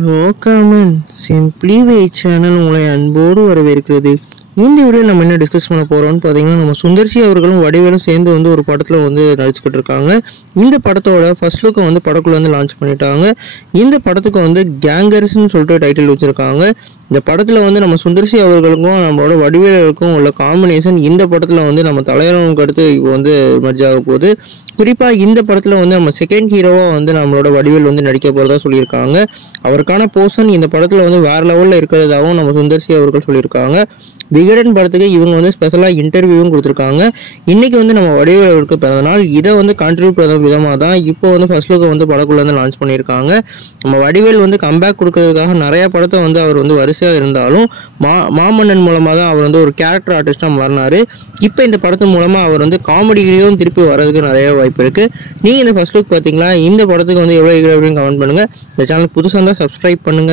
No comment simply wait channel உங்களை அன்போடு வரவேற்கிறது. இந்த வீடியோ நம்ம என்ன டிஸ்கஸ் பண்ண போகிறோம்னு பார்த்தீங்கன்னா, நம்ம சுந்தர்சி அவர்களும் வடிவேலும் சேர்ந்து ஒரு படத்தில் நடிச்சுக்கிட்டு இருக்காங்க. இந்த படத்தோட ஃபர்ஸ்ட் லுக்கை படக்குள்ள லான்ச் பண்ணிட்டாங்க. இந்த படத்துக்கு கேங்கர்ஸ்ன்னு சொல்லிட்டு டைட்டில் வச்சுருக்காங்க. இந்த படத்தில் நம்ம சுந்தர்சி அவர்களுக்கும் நம்மளோட வடிவேலுக்கும் உள்ள காம்பினேஷன் இந்த படத்தில் நம்ம தலைவனுக்கு அடுத்து இப்போ மெர்ஜ் ஆக போகுது. குறிப்பாக இந்த படத்தில் நம்ம செகண்ட் ஹீரோவாக நம்மளோட வடிவேல் நடிக்க போகிறதா சொல்லியிருக்காங்க. அவருக்கான போர்ஷன் இந்த படத்தில் வேறு லெவலில் இருக்கிறதாகவும் நம்ம சுந்தர்சி அவர்கள் சொல்லியிருக்காங்க. விகடன் படத்துக்கு இவங்க ஸ்பெஷலாக இன்டர்வியூவும் கொடுத்துருக்காங்க. இன்றைக்கி நம்ம வடிவேல் அவருக்கு பிறந்தநாள். இதை கான்ட்ரிபியூட் பண்ண விதமாக தான் இப்போ ஃபர்ஸ்ட் லுக்கை படக்குள்ள லான்ச் பண்ணியிருக்காங்க. நம்ம வடிவேல் கம்பேக் கொடுக்கறதுக்காக நிறைய படத்தை அவர் வரிசையாக இருந்தாலும் மாமன்னன் மூலமாக தான் அவர் ஒரு கேரக்டர் ஆர்டிஸ்டாக மாறினார். இப்போ இந்த படத்து மூலமாக அவர் காமெடியிலையும் திருப்பி வர்றதுக்கு நிறைய வாய்ப்பு இருக்குது. நீங்கள் இந்த ஃபர்ஸ்ட் லுக் பார்த்தீங்களா? இந்த படத்துக்கு எவ்வளோ அப்படின்னு கமெண்ட் பண்ணுங்கள். இந்த சேனலுக்கு புதுசாக இருந்தால் சப்ஸ்கிரைப் பண்ணுங்கள்.